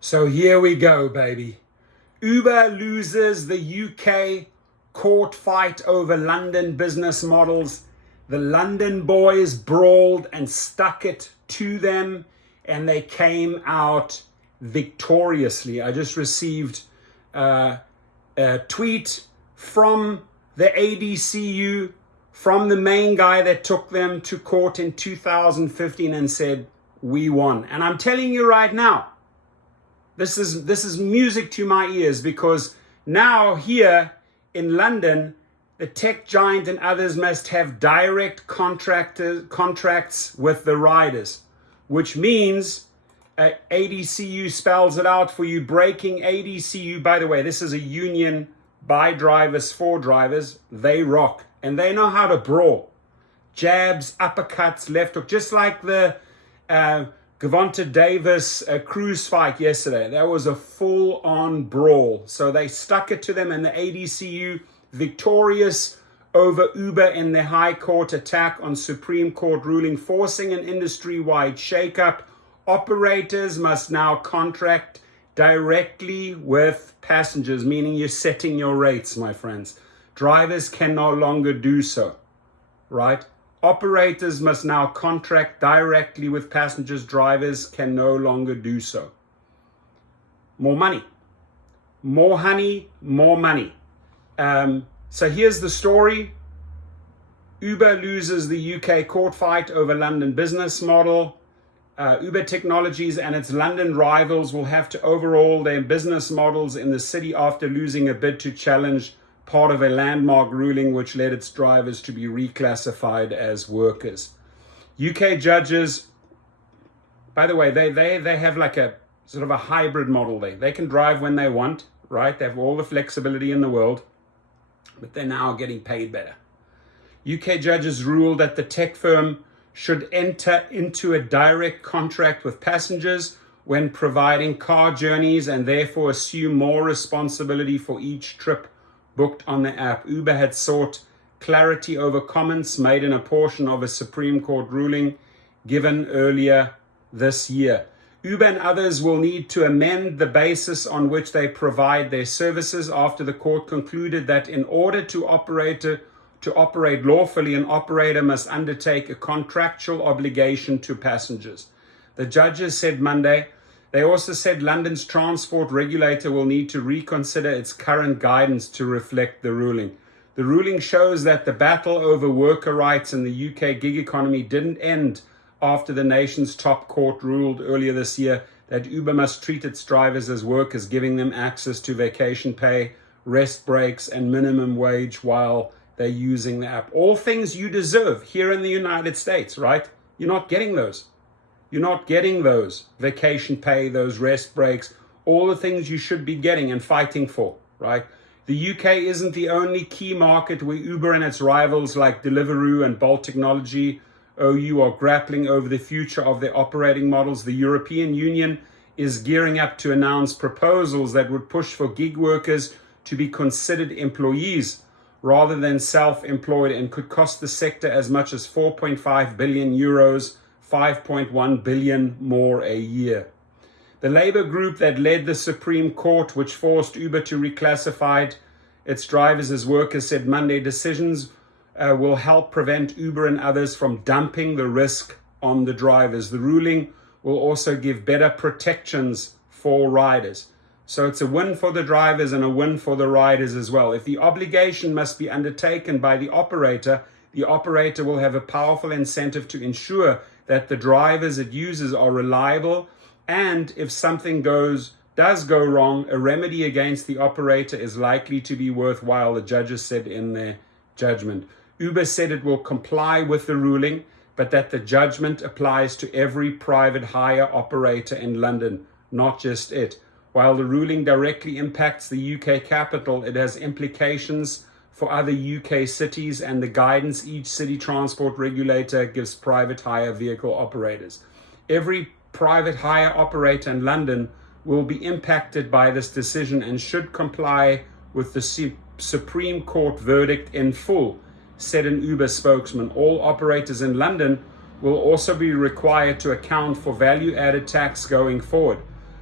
So here we go, baby. Uber loses the UK court fight over London business models. The London boys brawled and stuck it to them, and they came out victoriously. I just received a tweet from the ADCU, from the main guy that took them to court in 2015 and said, we won. And I'm telling you right now, this is music to my ears, because now here in London, the tech giant and others must have direct contracts with the riders, which means ADCU spells it out for you. Breaking ADCU, by the way, this is a union by drivers for drivers. They rock and they know how to brawl. Jabs, uppercuts, left hook, just like the Gavonta Davis cruise fight yesterday. That was a full-on brawl. So they stuck it to them, and the ADCU victorious over Uber in their High Court attack on Supreme Court ruling, forcing an industry-wide shakeup. Operators must now contract directly with passengers, meaning you're setting your rates, my friends. Drivers can no longer do so, right? Operators must now contract directly with passengers. Drivers can no longer do so. More money. More honey, more money. So here's the story. Uber loses the UK court fight over London business model. Uber Technologies and its London rivals will have to overhaul their business models in the city after losing a bid to challenge part of a landmark ruling which led its drivers to be reclassified as workers. UK judges, by the way, they have like a sort of a hybrid model there. They can drive when they want, right? They have all the flexibility in the world, but they're now getting paid better. UK judges ruled that the tech firm should enter into a direct contract with passengers when providing car journeys, and therefore assume more responsibility for each trip booked on the app. Uber had sought clarity over comments made in a portion of a Supreme Court ruling given earlier this year. Uber and others will need to amend the basis on which they provide their services after the court concluded that in order to operate lawfully, an operator must undertake a contractual obligation to passengers. The judges said Monday. They also said London's transport regulator will need to reconsider its current guidance to reflect the ruling. The ruling shows that the battle over worker rights in the UK gig economy didn't end after the nation's top court ruled earlier this year that Uber must treat its drivers as workers, giving them access to vacation pay, rest breaks, and minimum wage while they're using the app. All things you deserve here in the United States, right? You're not getting those. You're not getting those vacation pay, those rest breaks, all the things you should be getting and fighting for, right? The UK isn't the only key market where Uber and its rivals like Deliveroo and Bolt Technology OU are grappling over the future of their operating models. The European Union is gearing up to announce proposals that would push for gig workers to be considered employees rather than self-employed, and could cost the sector as much as 4.5 billion euros, 5.1 billion more a year. The Labour group that led the Supreme Court, which forced Uber to reclassify its drivers as workers, said Monday decisions will help prevent Uber and others from dumping the risk on the drivers. The ruling will also give better protections for riders. So it's a win for the drivers and a win for the riders as well. If the obligation must be undertaken by the operator will have a powerful incentive to ensure that the drivers it uses are reliable, and if something does go wrong, a remedy against the operator is likely to be worthwhile, the judges said in their judgment. Uber said it will comply with the ruling, but that the judgment applies to every private hire operator in London, not just it. While the ruling directly impacts the UK capital, it has implications for other UK cities and the guidance each city transport regulator gives private hire vehicle operators. Every private hire operator in London will be impacted by this decision and should comply with the Supreme Court verdict in full, said an Uber spokesman. All operators in London will also be required to account for value-added tax going forward.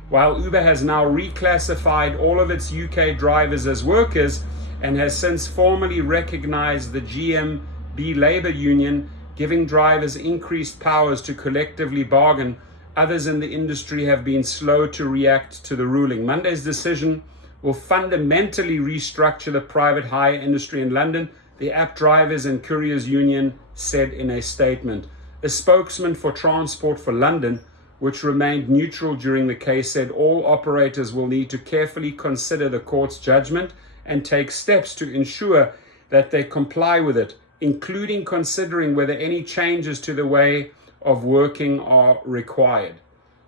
while Uber has now reclassified all of its UK drivers as workers and has since formally recognized the GMB Labour Union, giving drivers increased powers to collectively bargain, others in the industry have been slow to react to the ruling. Monday's decision will fundamentally restructure the private hire industry in London, the App Drivers and Couriers Union said in a statement. A spokesman for Transport for London, which remained neutral during the case, said all operators will need to carefully consider the court's judgment and take steps to ensure that they comply with it, including considering whether any changes to the way of working are required.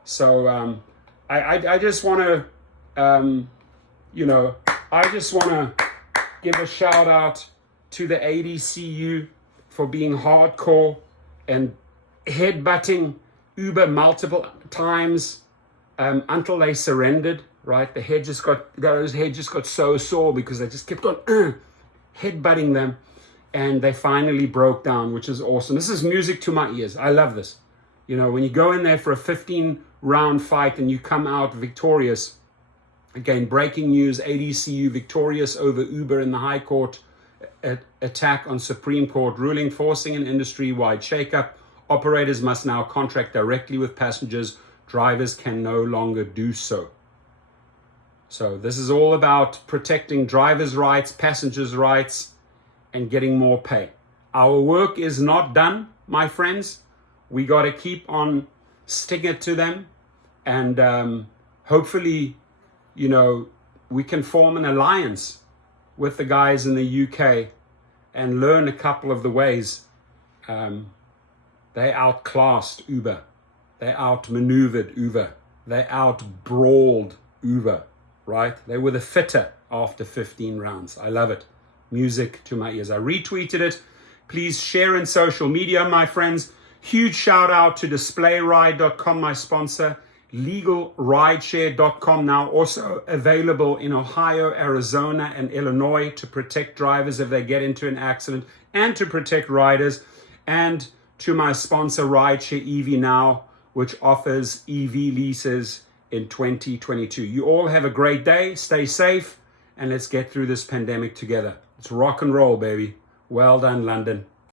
So I just want to, I just want to give a shout out to the ADCU for being hardcore and headbutting Uber multiple times until they surrendered, right? Those head just got so sore because they just kept on headbutting them, and they finally broke down, which is awesome. This is music to my ears. I love this. You know, when you go in there for a 15-round fight and you come out victorious. Again, breaking news, ADCU victorious over Uber in the High Court attack on Supreme Court ruling, forcing an industry-wide shakeup. Operators must now contract directly with passengers. Drivers can no longer do so. So this is all about protecting drivers' rights, passengers' rights, and getting more pay. Our work is not done, my friends. We got to keep on sticking it to them, and hopefully, you know, we can form an alliance with the guys in the UK and learn a couple of the ways. They outclassed Uber. They outmaneuvered Uber. They outbrawled Uber, right? They were the fitter after 15 rounds. I love it. Music to my ears. I retweeted it. Please share in social media, my friends. Huge shout out to DisplayRide.com, my sponsor. LegalRideshare.com, now also available in Ohio, Arizona, and Illinois to protect drivers if they get into an accident and to protect riders. And to my sponsor, Rideshare EV Now, which offers EV leases in 2022. You all have a great day. Stay safe, and let's get through this pandemic together. It's rock and roll, baby. Well done, London.